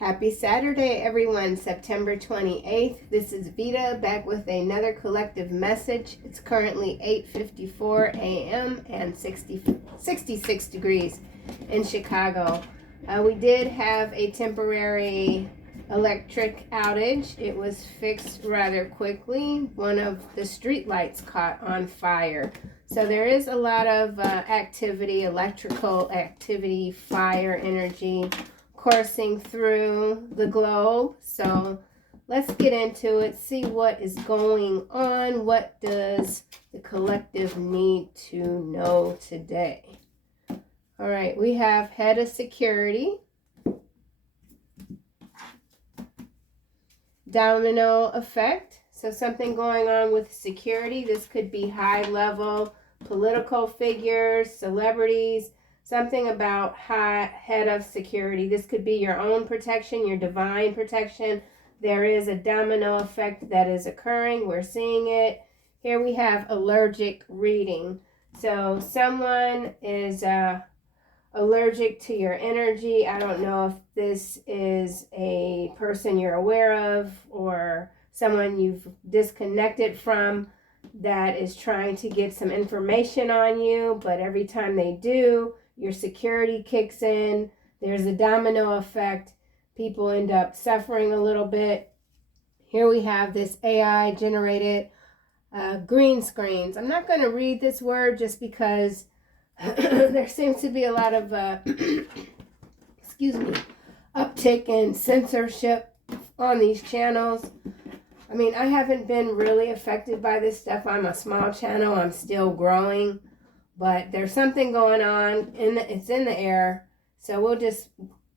Happy Saturday, everyone. September 28th. This is Veda back with another collective message. It's currently 8:54 a.m. and 66 degrees in Chicago. We did have a temporary electric outage. It was fixed rather quickly. One of the street lights caught on fire. So there is a lot of activity, electrical activity, fire energy coursing through the globe. So let's get into it, see what is going on. What does the collective need to know today? All right, we have head of security, domino effect. So something going on with security. This could be high level political figures, celebrities, something about head of security. This could be your own protection, your divine protection. There is a domino effect that is occurring. We're seeing it. Here we have allergic reading. So someone is allergic to your energy. I don't know if this is a person you're aware of or someone you've disconnected from that is trying to get some information on you, but every time they do, your security kicks in. There's a domino effect. People end up suffering a little bit. Here we have this AI generated green screens. I'm not going to read this word just because there seems to be a lot of uptick in censorship on these channels. I mean, I haven't been really affected by this stuff. I'm a small channel. I'm still growing. But there's something going on. It's in the air. So we'll just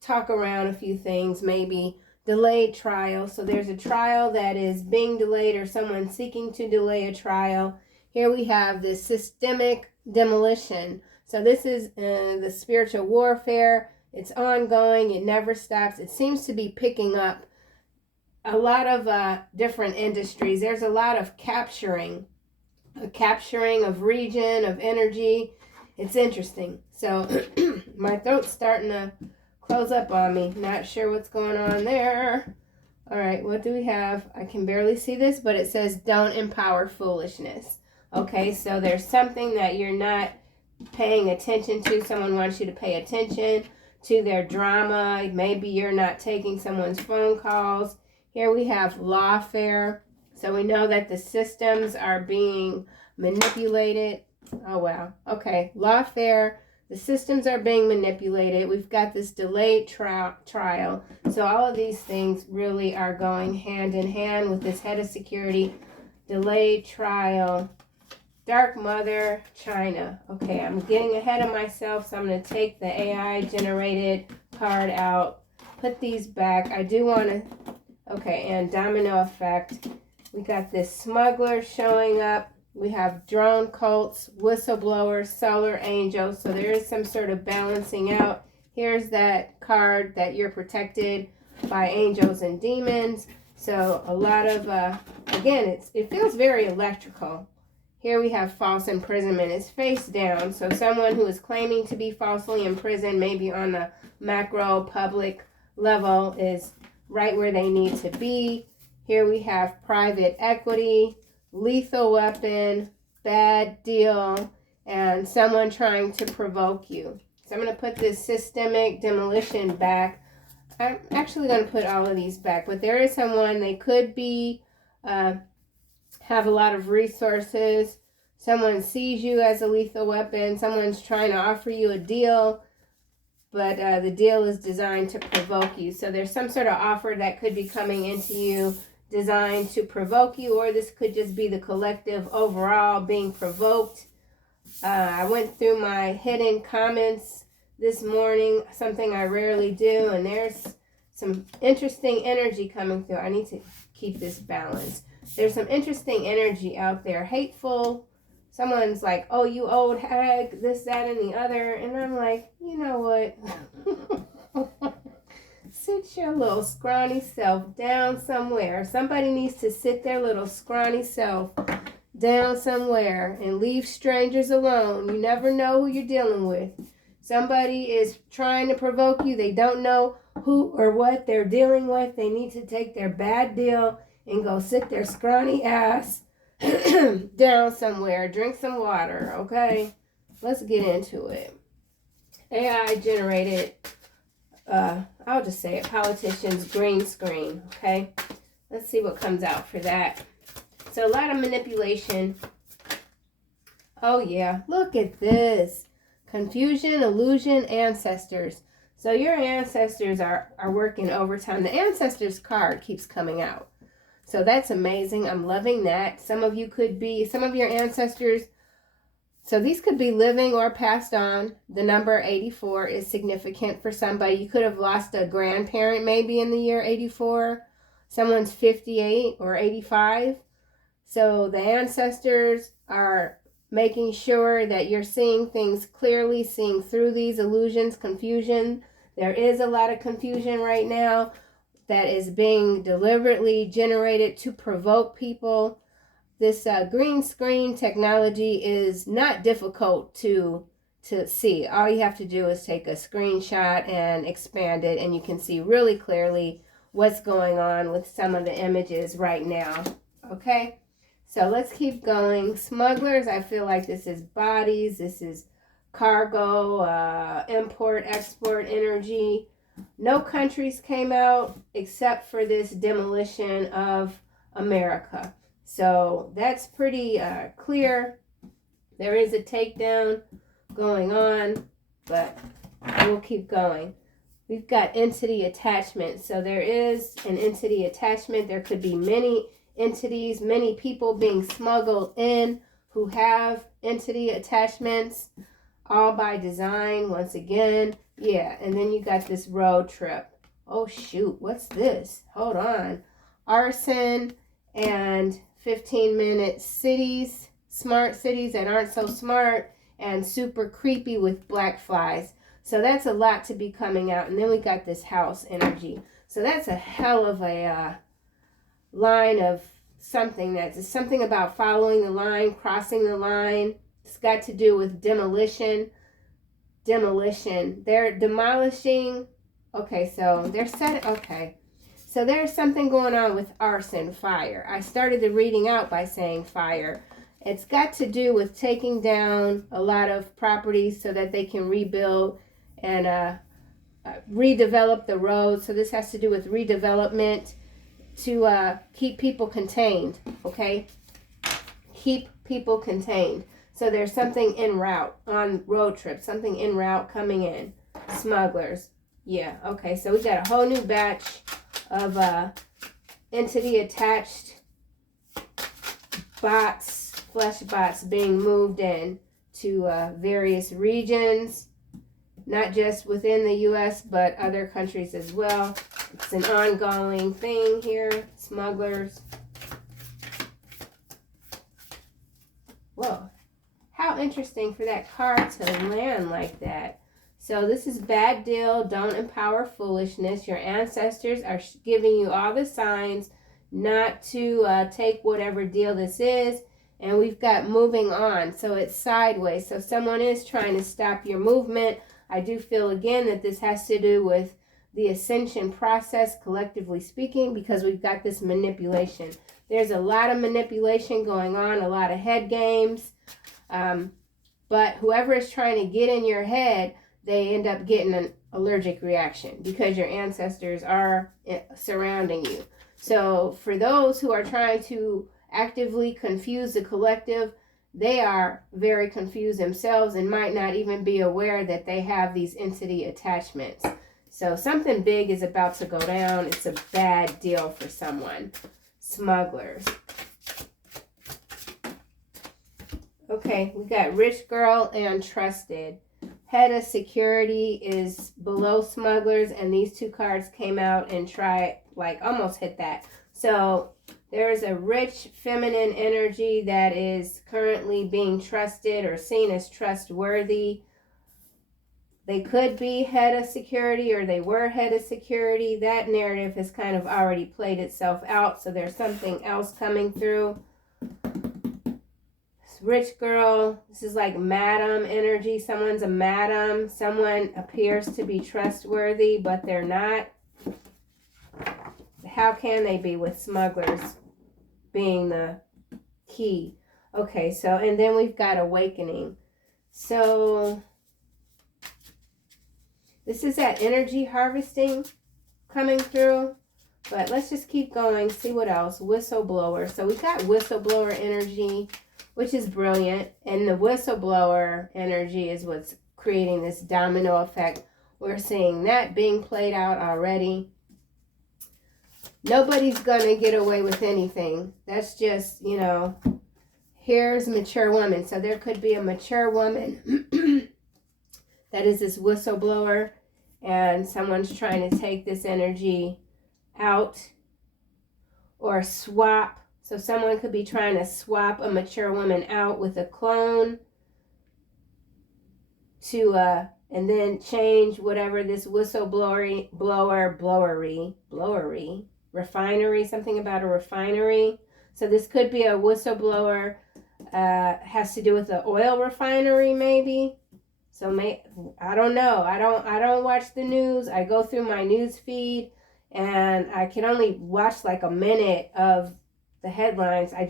talk around a few things. Maybe delayed trial. So there's a trial that is being delayed or someone seeking to delay a trial. Here we have this systemic demolition. So this is the spiritual warfare. It's ongoing. It never stops. It seems to be picking up a lot of different industries. There's a lot of capturing of region, of energy. It's interesting. So my throat's starting to close up on me. Not sure what's going on there. All right, what do we have? I can barely see this, but it says don't empower foolishness. Okay, so there's something that you're not paying attention to. Someone wants you to pay attention to their drama. Maybe you're not taking someone's phone calls. Here we have lawfare. So we know that the systems are being manipulated. Oh, wow. Okay. Lawfare. The systems are being manipulated. We've got this delayed trial. So all of these things really are going hand in hand with this head of security, delayed trial, dark mother, China. Okay, I'm getting ahead of myself, so I'm going to take the AI generated card out, put these back. I do want to, okay, and domino effect. We got this smuggler showing up. We have drone cults, whistleblower, solar angels. So there is some sort of balancing out. Here's that card that you're protected by angels and demons. So a lot of, again, it feels very electrical. Here we have false imprisonment. It's face down. So someone who is claiming to be falsely imprisoned, maybe on the macro public level, is right where they need to be. Here we have private equity, lethal weapon, bad deal, and someone trying to provoke you. So I'm going to put this systemic demolition back. I'm actually going to put all of these back, but there is someone, they could be, have a lot of resources. Someone sees you as a lethal weapon. Someone's trying to offer you a deal, but the deal is designed to provoke you. So there's some sort of offer that could be coming into you designed to provoke you, or this could just be the collective overall being provoked. I went through my hidden comments this morning, something I rarely do, and there's some interesting energy coming through. I need to keep this balanced. There's some interesting energy out there, hateful. Someone's like, oh, you old hag, this, that, and the other. And I'm like, you know what? Sit your little scrawny self down somewhere. Somebody needs to sit their little scrawny self down somewhere and leave strangers alone. You never know who you're dealing with. Somebody is trying to provoke you. They don't know who or what they're dealing with. They need to take their bad deal and go sit their scrawny ass down somewhere, drink some water, okay? Let's get into it. AI generated, I'll just say it, politicians green screen, okay? Let's see what comes out for that. So a lot of manipulation. Oh yeah, look at this. Confusion, illusion, ancestors. So your ancestors are working overtime. The ancestors card keeps coming out. So that's amazing. I'm loving that. Some of you could be, some of your ancestors, so these could be living or passed on. The number 84 is significant for somebody. You could have lost a grandparent maybe in the year 84. Someone's 58 or 85. So the ancestors are making sure that you're seeing things clearly, seeing through these illusions, confusion. There is a lot of confusion right now that is being deliberately generated to provoke people. This green screen technology is not difficult to see. All you have to do is take a screenshot and expand it, and you can see really clearly what's going on with some of the images right now. Okay, so let's keep going. Smugglers, I feel like this is bodies, this is cargo, import, export, energy. No countries came out except for this demolition of America. So that's pretty clear. There is a takedown going on, but we'll keep going. We've got entity attachment. So there is an entity attachment. There could be many entities, many people being smuggled in who have entity attachments, all by design, once again. Yeah, and then you got this road trip. Oh, shoot, what's this? Hold on. Arson and 15-minute cities, smart cities that aren't so smart, and super creepy with black flies. So that's a lot to be coming out. And then we got this house energy. So that's a hell of a line of something. That's something about following the line, crossing the line. It's got to do with demolition. Demolition. They're demolishing. Okay, so they're set. Okay. So there's something going on with arson, fire. I started the reading out by saying fire. It's got to do with taking down a lot of properties so that they can rebuild and redevelop the roads. So this has to do with redevelopment to keep people contained, okay? Keep people contained. So there's something en route on road trips, something en route coming in. Smugglers. Yeah, okay, so we got a whole new batch of entity attached bots, flesh bots being moved in to various regions, not just within the U.S., but other countries as well. It's an ongoing thing here, smugglers. Whoa, how interesting for that card to land like that. So this is bad deal, don't empower foolishness. Your ancestors are giving you all the signs not to take whatever deal this is. And we've got moving on, so it's sideways. So someone is trying to stop your movement. I do feel again that this has to do with the ascension process, collectively speaking, because we've got this manipulation. There's a lot of manipulation going on, a lot of head games. But whoever is trying to get in your head, they end up getting an allergic reaction because your ancestors are surrounding you. So for those who are trying to actively confuse the collective, they are very confused themselves and might not even be aware that they have these entity attachments. So something big is about to go down. It's a bad deal for someone. Smugglers. Okay, we got rich girl and trusted. Head of security is below smugglers, and these two cards came out and almost hit that. So there's a rich feminine energy that is currently being trusted or seen as trustworthy. They could be head of security or they were head of security. That narrative has kind of already played itself out, so there's something else coming through. It's rich girl. This is like madam energy. Someone's a madam. Someone appears to be trustworthy, but they're not. How can they be with smugglers being the key? Okay, so, and then we've got awakening. So, this is that energy harvesting coming through. But let's just keep going, see what else. Whistleblower. So we got whistleblower energy, which is brilliant. And the whistleblower energy is what's creating this domino effect. We're seeing that being played out already. Nobody's going to get away with anything. That's just, you know, here's mature woman. So there could be a mature woman that is this whistleblower. And someone's trying to take this energy out or swap. So someone could be trying to swap a mature woman out with a clone to and then change whatever this whistleblowery refinery, something about a refinery. So this could be a whistleblower, has to do with the oil refinery maybe. So I don't know. I don't watch the news. I go through my news feed and I can only watch like a minute of the headlines. I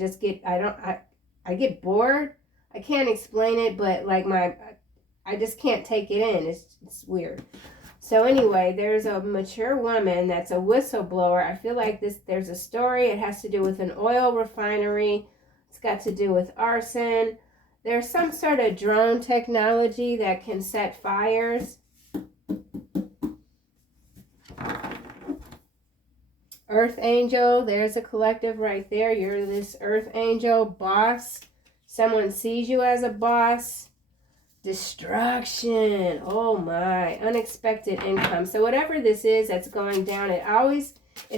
get bored. I can't explain it, but like I just can't take it in. It's weird. So anyway, there's a mature woman that's a whistleblower. I feel like there's a story. It has to do with an oil refinery. It's got to do with arson. There's some sort of drone technology that can set fires. Earth angel, there's a collective right there. You're this earth angel boss. Someone sees you as a boss. Destruction. Oh my. Unexpected income. So whatever this is that's going down, it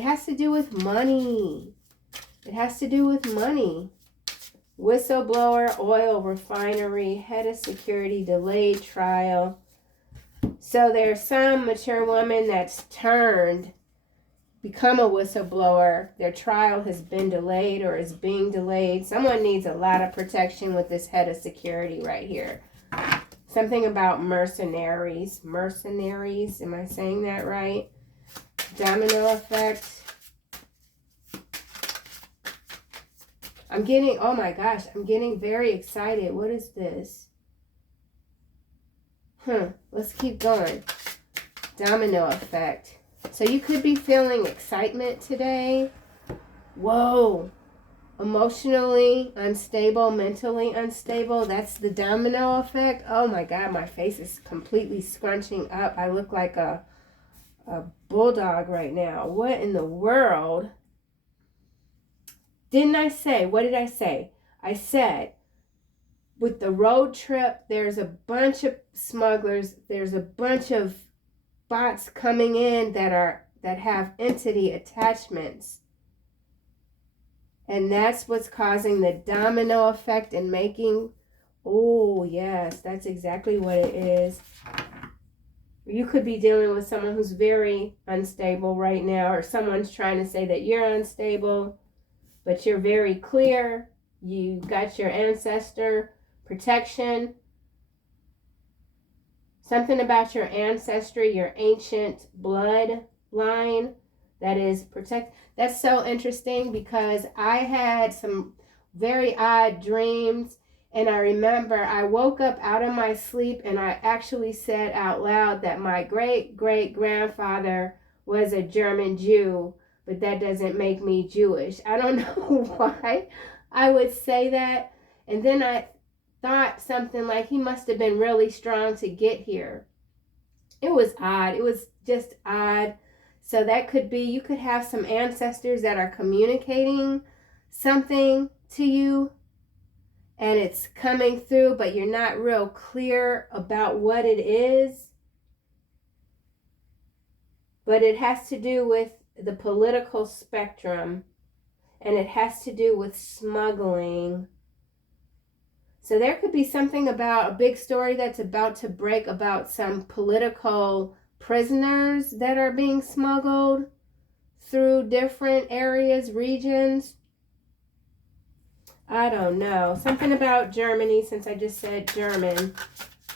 has to do with money. It has to do with money. Whistleblower, oil refinery, head of security, delayed trial. So there's some mature woman that's become a whistleblower. Their trial has been delayed or is being delayed. Someone needs a lot of protection with this head of security right here. Something about mercenaries. Mercenaries, am I saying that right? Domino effect. Oh my gosh, I'm getting very excited. What is this? Let's keep going. Domino effect. So you could be feeling excitement today. Whoa. Emotionally unstable, mentally unstable. That's the domino effect. Oh my God, my face is completely scrunching up. I look like a bulldog right now. What in the world? Didn't I say? What did I say? I said with the road trip, there's a bunch of smugglers. There's a bunch of bots coming in that have entity attachments. And that's what's causing the domino effect and making, oh yes, that's exactly what it is. You could be dealing with someone who's very unstable right now, or someone's trying to say that you're unstable, but you're very clear. You got your ancestor protection. Something about your ancestry, your ancient bloodline that is protect. That's so interesting because I had some very odd dreams, and I remember I woke up out of my sleep and I actually said out loud that my great-great-grandfather was a German Jew, but that doesn't make me Jewish. I don't know why I would say that. And then I thought something like he must have been really strong to get here. It was odd. It was just odd. So that could be, you could have some ancestors that are communicating something to you and it's coming through, but you're not real clear about what it is. But it has to do with the political spectrum, and it has to do with smuggling. So there could be something about a big story that's about to break about some political prisoners that are being smuggled through different areas, regions. I don't know. Something about Germany, since I just said German.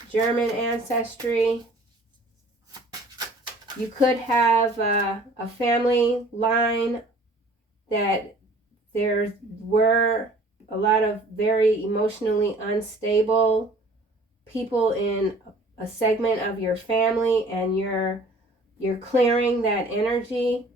German ancestry. You could have a family line that there were a lot of very emotionally unstable people in a segment of your family, and you're clearing that energy.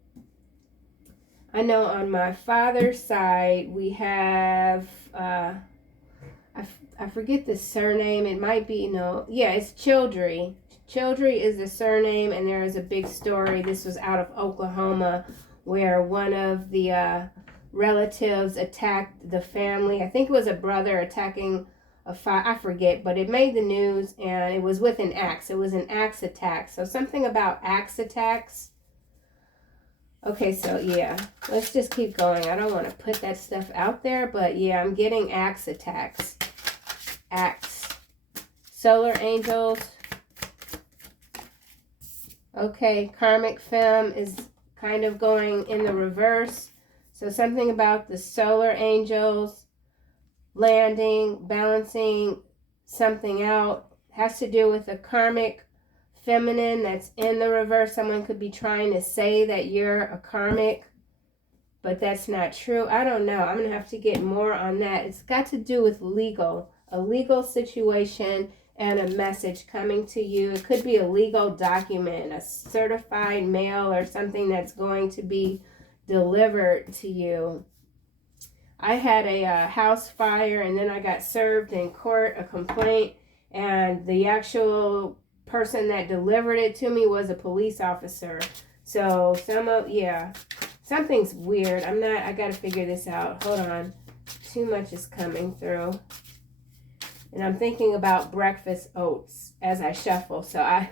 I know on my father's side we have I forget the surname. It might be it's Childry. Childry is the surname, and there is a big story. This was out of Oklahoma, where one of the relatives attacked the family. I think it was a brother attacking I forget, but it made the news, and it was with an axe. It was an axe attack. So something about axe attacks. Okay, so yeah, let's just keep going. I don't want to put that stuff out there, but yeah, I'm getting axe attacks. Axe. Solar angels. Okay, karmic femme is kind of going in the reverse. So something about the solar angels landing, balancing something out. Has to do with the karmic feminine that's in the reverse. Someone could be trying to say that you're a karmic, but that's not true. I don't know. I'm going to have to get more on that. It's got to do with a legal situation and a message coming to you. It could be a legal document, a certified mail, or something that's going to be delivered to you. I had a house fire, and then I got served in court a complaint, and the actual person that delivered it to me was a police officer. So something's weird. I gotta figure this out. Hold on. Too much is coming through. And I'm thinking about breakfast oats as I shuffle. So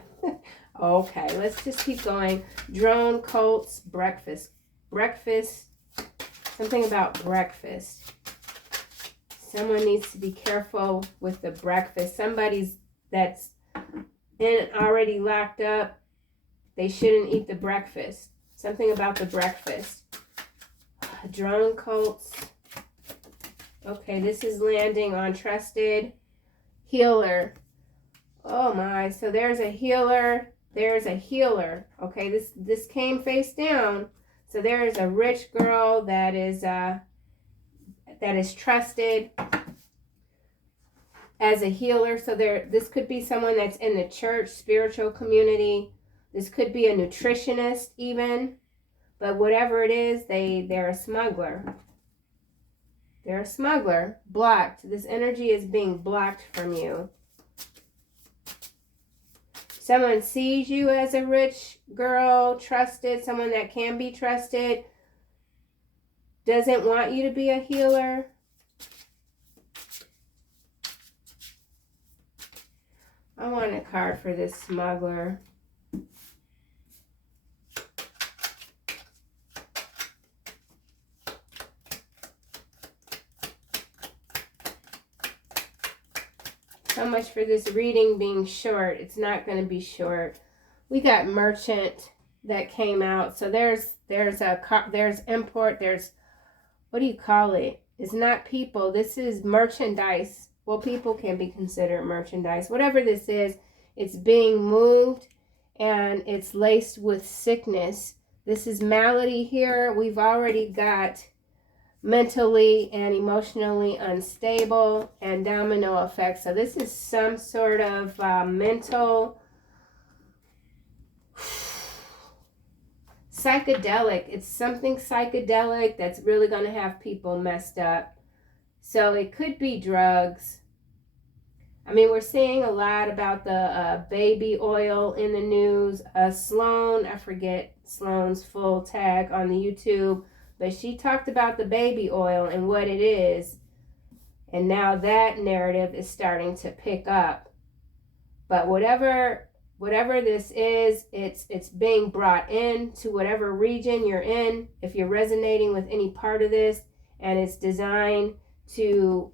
okay, let's just keep going. Drone cults, breakfast, something about breakfast. Someone needs to be careful with the breakfast. Somebody's that's already locked up. They shouldn't eat the breakfast. Something about the breakfast. Drone cults. Okay, this is landing on trusted healer. Oh my, so there's a healer. There's a healer. Okay, this came face down. So there is a rich girl that is trusted as a healer. So this could be someone that's in the church, spiritual community. This could be a nutritionist even. But whatever it is, they're a smuggler. They're a smuggler. Blocked. This energy is being blocked from you. Someone sees you as a rich girl, trusted, someone that can be trusted, doesn't want you to be a healer. I want a card for this smuggler. How much for this reading being short? It's not going to be short. We got merchant that came out. So there's import. There's, what do you call it? It's not people. This is merchandise. Well, people can be considered merchandise. Whatever this is, it's being moved, and it's laced with sickness. This is malady here. We've already got mentally and emotionally unstable and domino effect. So this is some sort of mental psychedelic. It's something psychedelic that's really going to have people messed up. So it could be drugs. I mean, we're seeing a lot about the baby oil in the news. Sloan, I forget Sloan's full tag on the YouTube, but she talked about the baby oil and what it is. And now that narrative is starting to pick up. But whatever this is, it's being brought in to whatever region you're in, if you're resonating with any part of this, and it's designed to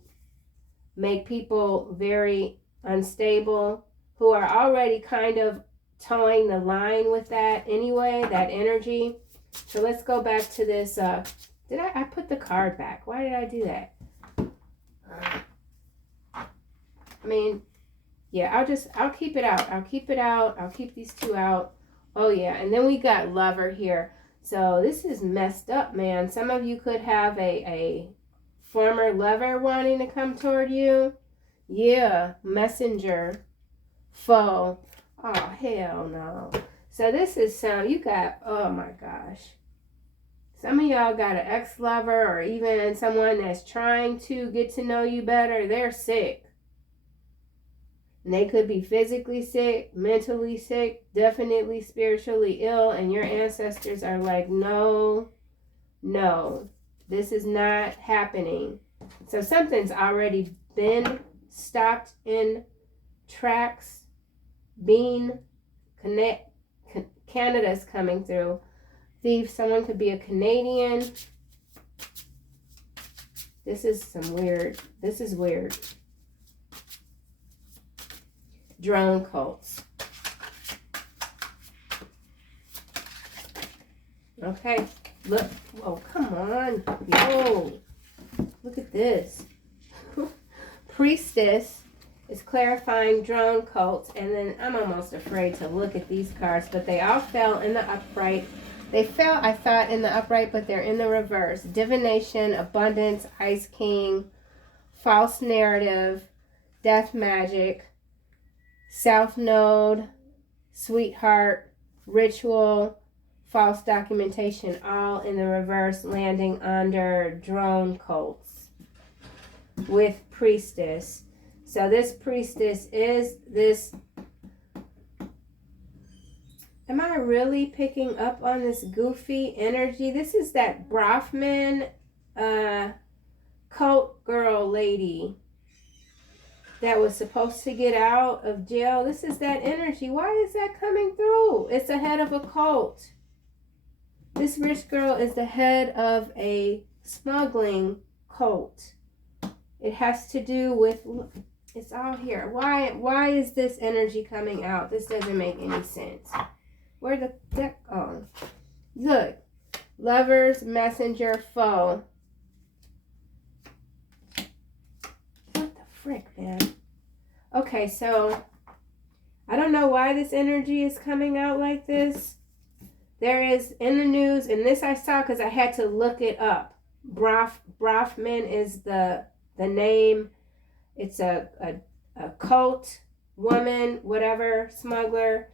make people very unstable who are already kind of towing the line with that anyway, that energy. So let's go back to this. I put the card back. Why did I do that? I mean, yeah, I'll keep it out. I'll keep it out. I'll keep these two out. Oh, yeah. And then we got lover here. So this is messed up, man. Some of you could have a former lover wanting to come toward you. Yeah, messenger, foe. Oh, hell no. So this is some, you got, oh my gosh. Some of y'all got an ex-lover or even someone that's trying to get to know you better. They're sick. And they could be physically sick, mentally sick, definitely spiritually ill. And your ancestors are like, no, no, this is not happening. So something's already been stopped in tracks. Being Canada's coming through. Thief, someone could be a Canadian. This is weird. Drone cults. Okay, look. Oh, come on. Yo, look at this. Priestess is clarifying drone cults. And then I'm almost afraid to look at these cards, but they all fell in the upright. They fell, I thought, in the upright, but they're in the reverse. Divination, abundance, ice king, false narrative, death magic, South Node, sweetheart, ritual, false documentation, all in the reverse, landing under drone cults with priestess. So this priestess is this. Am I really picking up on this goofy energy? This is that Brahmin cult girl lady that was supposed to get out of jail. This is that energy. Why is that coming through? It's the head of a cult. This rich girl is the head of a smuggling cult. It has to do with, it's all here. Why is this energy coming out? This doesn't make any sense. Where the deck? Oh, look. Lovers, messenger, foe. What the frick, man? Okay, so I don't know why this energy is coming out like this. There is in the news, and this I saw because I had to look it up. Brahmin is the name. It's a cult woman, whatever, smuggler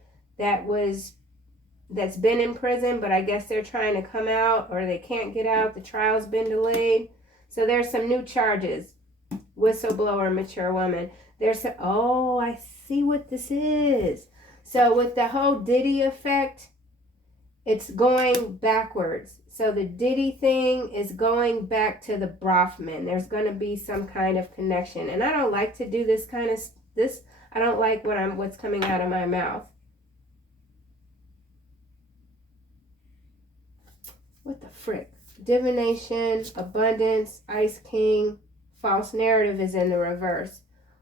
that's been in prison, but I guess they're trying to come out or they can't get out. The trial's been delayed. So there's some new charges. Whistleblower, mature woman. Oh, I see what this is. So with the whole Diddy effect, it's going backwards. So the Diddy thing is going back to the Brahmin. There's going to be some kind of connection. And I don't like to do this kind of, I don't like what's coming out of my mouth. What the frick? Divination, abundance, ice king, false narrative is in the reverse.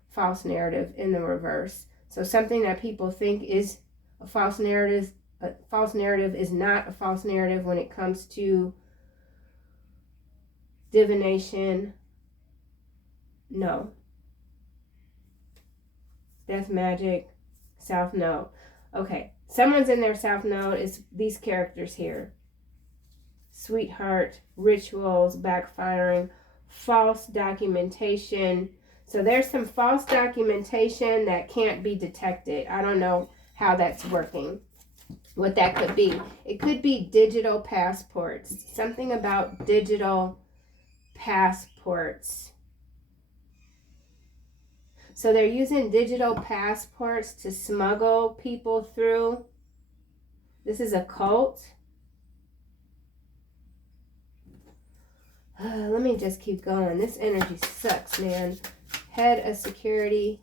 False narrative in the reverse. So something that people think is a false narrative is not a false narrative when it comes to divination. No. Death magic, South Node. Okay, someone's in their South Node. It's these characters here. Sweetheart, rituals, backfiring, false documentation. So there's some false documentation that can't be detected. I don't know how that's working. What that could be. It could be digital passports. Something about digital passports. So they're using digital passports to smuggle people through. This is a cult. Let me just keep going. This energy sucks, man. Head of security.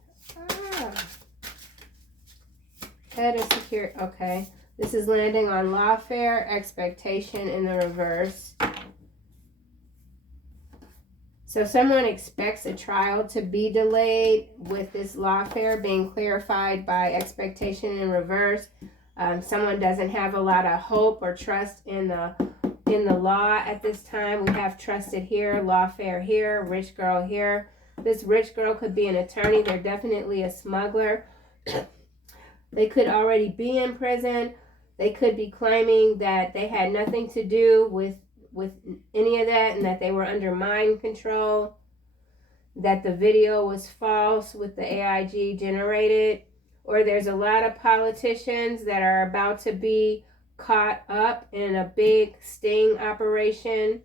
Head of security. Okay. This is landing on lawfare, expectation in the reverse. So someone expects a trial to be delayed with this lawfare being clarified by expectation in reverse. Someone doesn't have a lot of hope or trust in the law at this time. We have trusted here, lawfare here, rich girl here. This rich girl could be an attorney. They're definitely a smuggler. They could already be in prison. They could be claiming that they had nothing to do with any of that and that they were under mind control, that the video was false with the AIG generated. Or there's a lot of politicians that are about to be caught up in a big sting operation.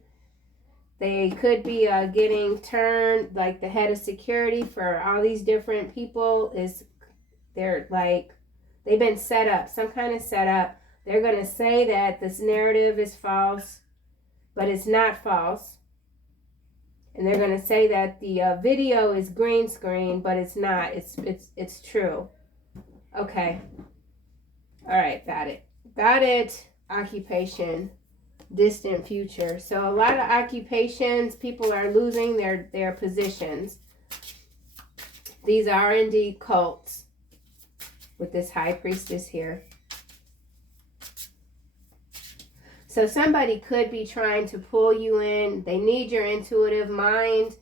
They could be getting turned, like the head of security for all these different people they're like, they've been set up, some kind of setup. They're going to say that this narrative is false, but it's not false. And they're going to say that the video is green screen, but it's not. It's true. Okay. All right, got it. Got it. Occupation, distant future. So a lot of occupations, people are losing their positions. These are indeed cults with this high priestess here. So somebody could be trying to pull you in. They need your intuitive mind,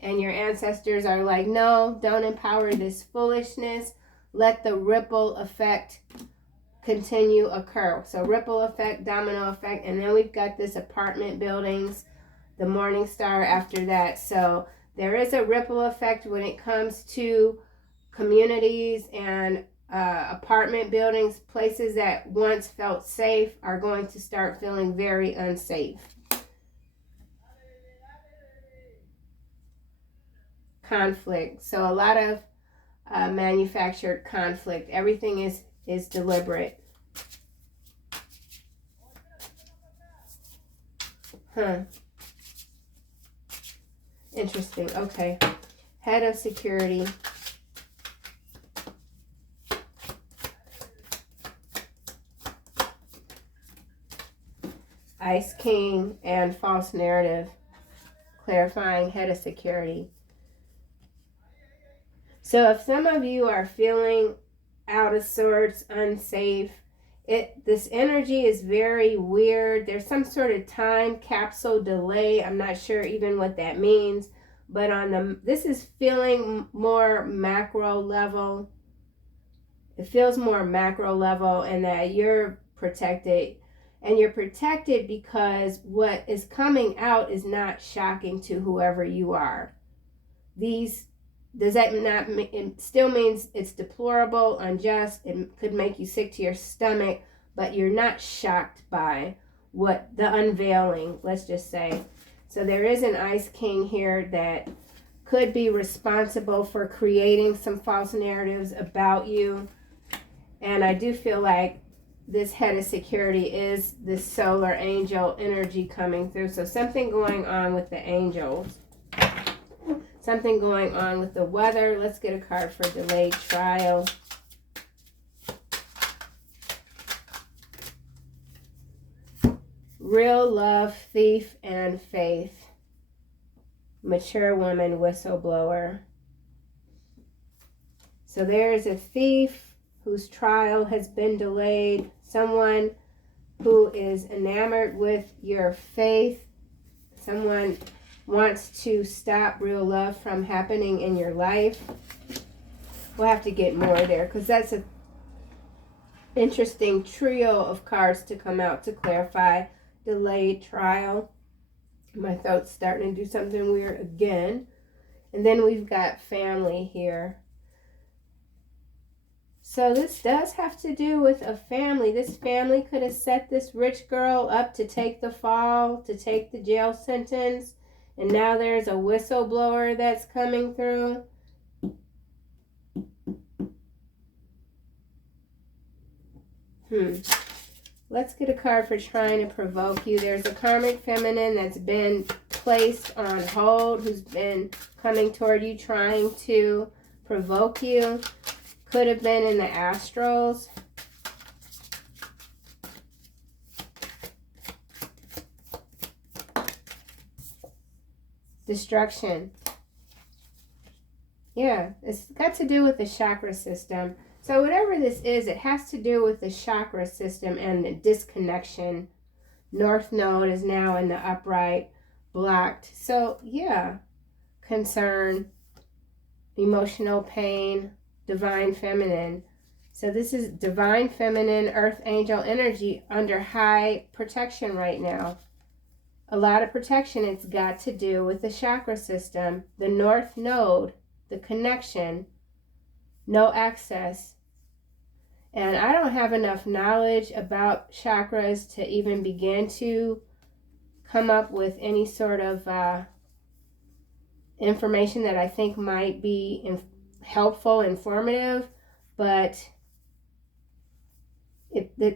and your ancestors are like, no, don't empower this foolishness. Let the ripple effect continue occur. So ripple effect, domino effect, and then we've got this apartment buildings, the morning star after that. So there is a ripple effect when it comes to communities and apartment buildings. Places that once felt safe are going to start feeling very unsafe. Conflict. So a lot of manufactured conflict. Everything is deliberate. Interesting. Okay. Head of security. Ice King and false narrative. Clarifying head of security. So if some of you are feeling out of sorts, unsafe, this energy is very weird. There's some sort of time capsule delay. I'm not sure even what that means, but this is feeling more macro level. It feels more macro level, and that you're protected. And you're protected because what is coming out is not shocking to whoever you are. Does that not, it still means it's deplorable, unjust, it could make you sick to your stomach, but you're not shocked by the unveiling, let's just say. So there is an Ice King here that could be responsible for creating some false narratives about you. And I do feel like this head of security is this solar angel energy coming through. So something going on with the angels. Something going on with the weather. Let's get a card for delayed trial. Real love, thief, and faith. Mature woman, whistleblower. So there's a thief whose trial has been delayed. Someone who is enamored with your faith. Someone wants to stop real love from happening in your life. We'll have to get more there because that's an interesting trio of cards to come out to clarify delayed trial. My throat's starting to do something weird again. And then we've got family here. So this does have to do with a family. This family could have set this rich girl up to take the fall, to take the jail sentence. And now there's a whistleblower that's coming through. Let's get a card for trying to provoke you. There's a karmic feminine that's been placed on hold, who's been coming toward you, trying to provoke you. Could have been in the astrals. Destruction. Yeah, it's got to do with the chakra system. So whatever this is, it has to do with the chakra system and the disconnection. North node is now in the upright, blocked. So yeah, concern, emotional pain, divine feminine. So this is divine feminine earth angel energy under high protection right now. A lot of protection. It's got to do with the chakra system, the north node, the connection, no access. And I don't have enough knowledge about chakras to even begin to come up with any sort of information that I think might be helpful, informative. But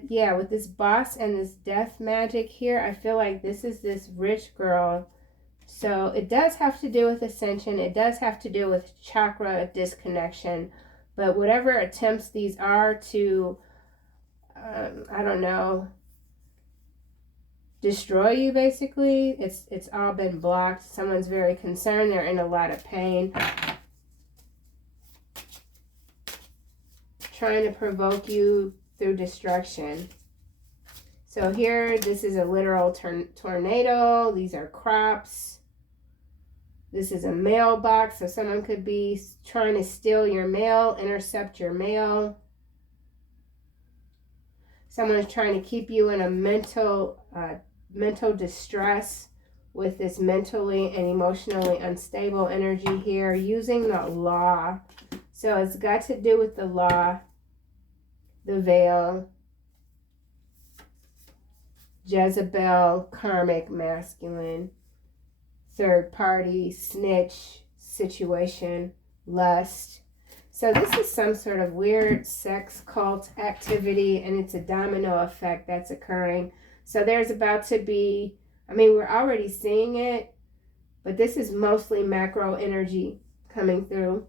yeah, with this boss and this death magic here, I feel like this is this rich girl. So it does have to do with ascension. It does have to do with chakra disconnection. But whatever attempts these are to, I don't know, destroy you, basically, it's all been blocked. Someone's very concerned. They're in a lot of pain. Trying to provoke you through destruction. So here, this is a literal tornado. These are crops. This is a mailbox. So someone could be trying to steal your mail, intercept your mail. Someone's trying to keep you in a mental distress with this mentally and emotionally unstable energy here, using the law. So it's got to do with the law, the veil, Jezebel, karmic, masculine, third party, snitch, situation, lust. So this is some sort of weird sex cult activity, and it's a domino effect that's occurring. So there's about to be, I mean, we're already seeing it, but this is mostly macro energy coming through.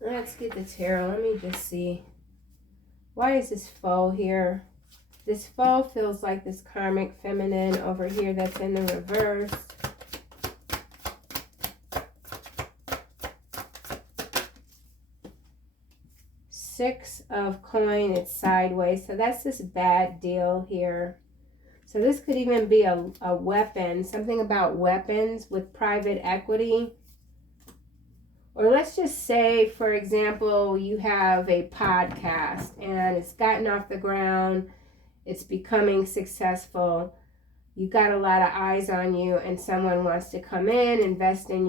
Let's get the tarot. Let me just see. Why is this foe here? This foe feels like this karmic feminine over here that's in the reverse. Six of coin, it's sideways. So that's this bad deal here. So this could even be a weapon, something about weapons with private equity. Or let's just say, for example, you have a podcast and it's gotten off the ground. It's becoming successful. You got a lot of eyes on you, and someone wants to come in, invest in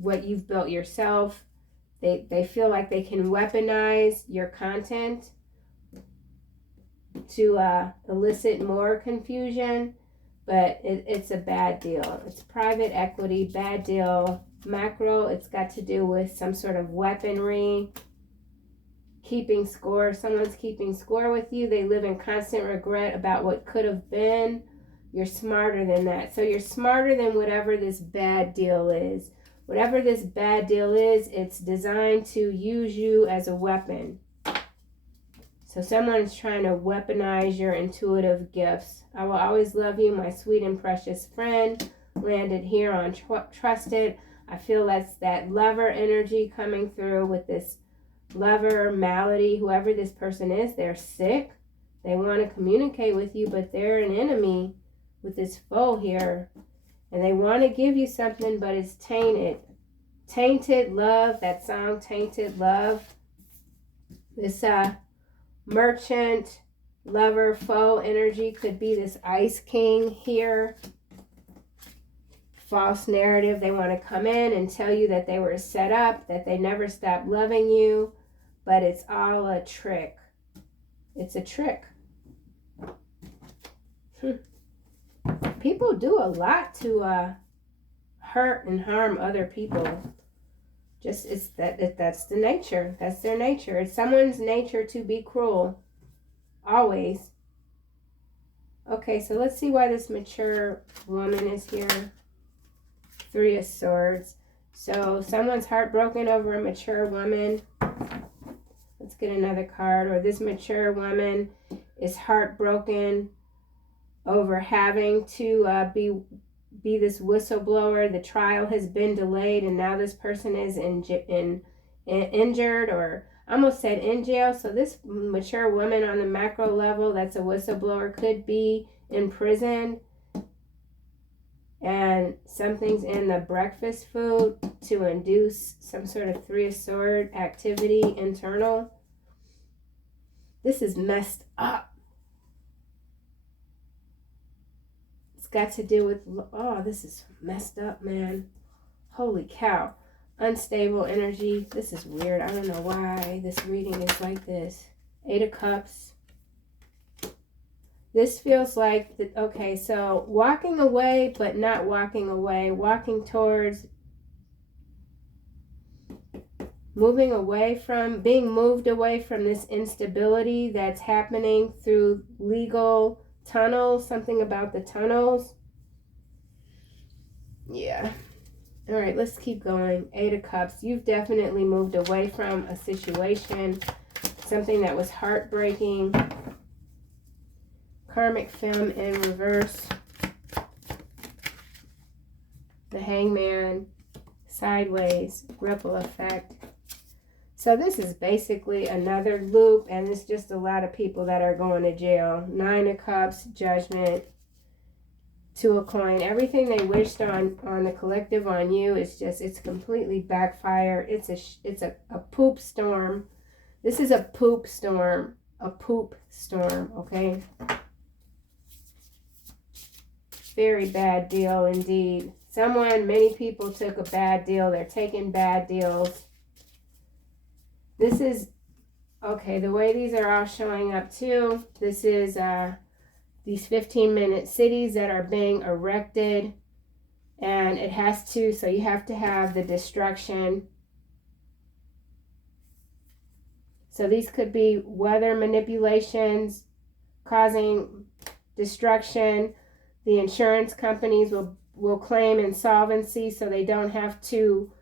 what you've built yourself. They feel like they can weaponize your content to elicit more confusion, but it's a bad deal. It's private equity, bad deal. Macro, it's got to do with some sort of weaponry, keeping score. Someone's keeping score with you. They live in constant regret about what could have been. You're smarter than that. So you're smarter than whatever this bad deal is. Whatever this bad deal is, it's designed to use you as a weapon. So someone's trying to weaponize your intuitive gifts. I will always love you, my sweet and precious friend. Landed here on Trusted. I feel that's that lover energy coming through with this lover malady. Whoever this person is, they're sick. They want to communicate with you, but they're an enemy with this foe here. And they want to give you something, but it's tainted. Tainted love, that song, Tainted Love. This merchant, lover, foe energy could be this Ice King here. False narrative. They want to come in and tell you that they were set up, that they never stopped loving you, but it's all a trick. It's a trick. People do a lot to hurt and harm other people. Just that's the nature. That's their nature. It's someone's nature to be cruel. Always. Okay, so let's see why this mature woman is here. Three of Swords. So someone's heartbroken over a mature woman. Let's get another card. Or this mature woman is heartbroken over having to be this whistleblower. The trial has been delayed, and now this person is injured, or I almost said in jail. So this mature woman on the macro level that's a whistleblower could be in prison. And something's in the breakfast food to induce some sort of Three of Swords activity internal. This is messed up. It's got to do with, oh, this is messed up, man. Holy cow. Unstable energy. This is weird. I don't know why this reading is like this. 8 of Cups. This feels like, okay, so walking away, but not walking away. Walking towards, moving away from, being moved away from this instability that's happening through legal tunnels. Something about the tunnels. Yeah. All right, let's keep going. 8 of Cups. You've definitely moved away from a situation, something that was heartbreaking. Karmic film in reverse. The Hangman. Sideways. Ripple effect. So this is basically another loop, and it's just a lot of people that are going to jail. 9 of Cups. Judgment. 2 of Coin. Everything they wished on the collective on you is just, it's completely backfired. It's a poop storm. This is a poop storm. A poop storm, okay? Very bad deal indeed. Many people took a bad deal. They're taking bad deals. This is, okay, the way these are all showing up too. This is these 15-minute cities that are being erected. And it has to, so you have to have the destruction. So these could be weather manipulations causing destruction. The insurance companies will claim insolvency so they don't have to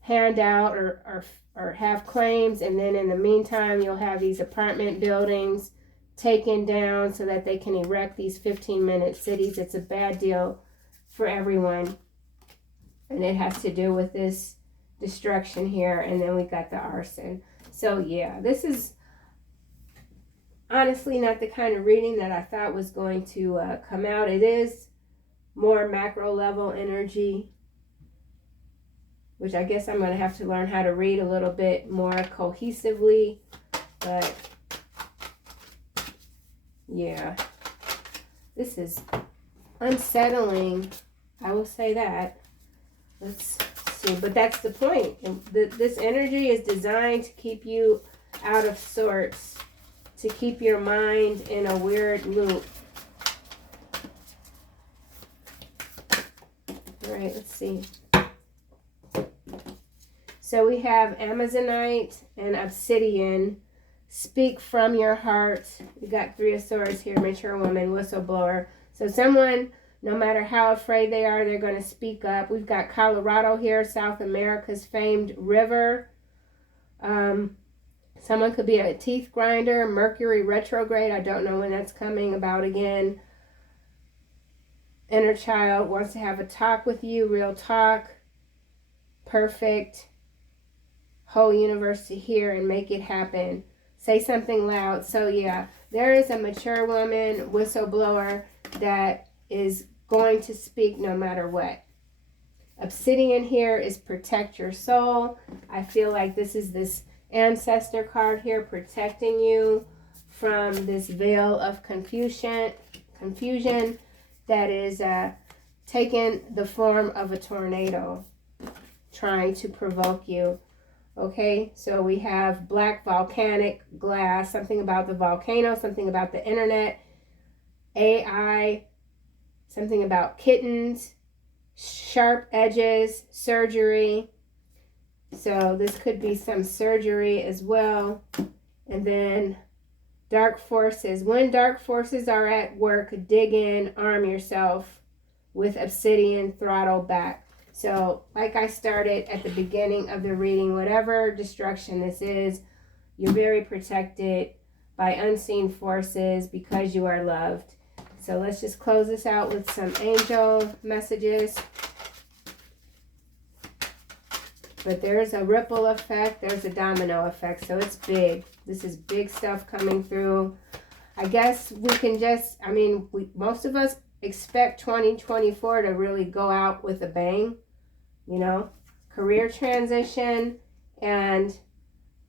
hand out or have claims. And then in the meantime, you'll have these apartment buildings taken down so that they can erect these 15-minute cities. It's a bad deal for everyone. And it has to do with this destruction here. And then we got the arson. So yeah, this is honestly not the kind of reading that I thought was going to come out. It is more macro level energy, which I guess I'm going to have to learn how to read a little bit more cohesively. But yeah, this is unsettling. I will say that. Let's see. But that's the point. This energy is designed to keep you out of sorts, to keep your mind in a weird loop. All right, let's see. So we have Amazonite and Obsidian. Speak from your heart. We got 3 of Swords here, mature woman, whistleblower. So someone, no matter how afraid they are, they're going to speak up. We've got Colorado here, South America's famed river. Someone could be a teeth grinder. Mercury retrograde. I don't know when that's coming about again. Inner child wants to have a talk with you. Real talk. Perfect. Whole universe to hear and make it happen. Say something loud. So yeah, there is a mature woman, whistleblower, that is going to speak no matter what. Obsidian here is protect your soul. I feel like this is this ancestor card here protecting you from this veil of confusion that is taking the form of a tornado trying to provoke you. Okay, so we have black volcanic glass, something about the volcano, something about the internet, AI, something about kittens, sharp edges, surgery. So this could be some surgery as well. And then dark forces. When dark forces are at work, dig in, arm yourself with obsidian, throttle back. So like I started at the beginning of the reading, whatever destruction this is, you're very protected by unseen forces because you are loved. So let's just close this out with some angel messages. But there's a ripple effect. There's a domino effect. So it's big. This is big stuff coming through. I guess we can just, most of us expect 2024 to really go out with a bang, you know, career transition, and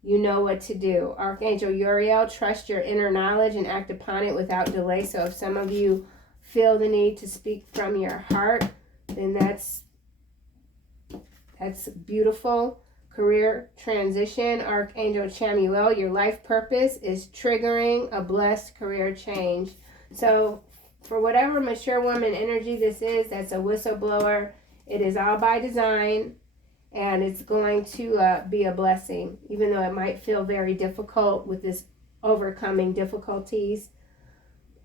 you know what to do. Archangel Uriel, trust your inner knowledge and act upon it without delay. So if some of you feel the need to speak from your heart, then that's beautiful. Career transition, Archangel Chamuel, your life purpose is triggering a blessed career change. So for whatever mature woman energy this is, that's a whistleblower, it is all by design, and it's going to be a blessing, even though it might feel very difficult with this overcoming difficulties.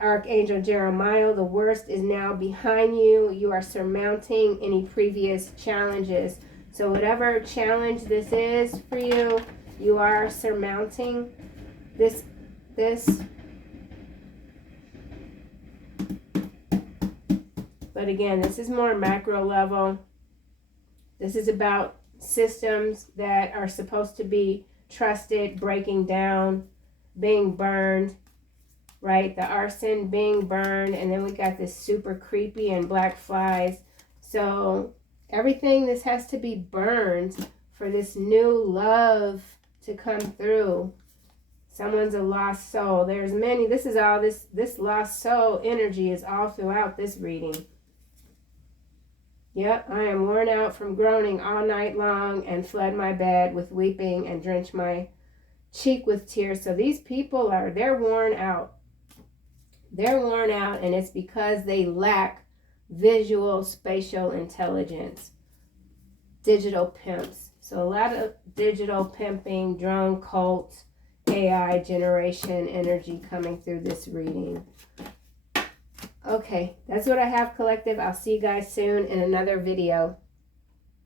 Archangel Jeremiah, the worst is now behind you. You are surmounting any previous challenges. So whatever challenge this is for you, you are surmounting this. But again, this is more macro level. This is about systems that are supposed to be trusted, breaking down, being burned, right? The arson being burned, and then we got this super creepy and black flies. So everything, this has to be burned for this new love to come through. Someone's a lost soul. There's many. This is all this lost soul energy is all throughout this reading. Yep, I am worn out from groaning all night long and fled my bed with weeping and drenched my cheek with tears. So these people they're worn out. They're worn out, and it's because they lack visual spatial intelligence. Digital pimps. So a lot of digital pimping, drone cults, AI generation energy coming through this reading. Okay, that's what I have, collective. I'll see you guys soon in another video.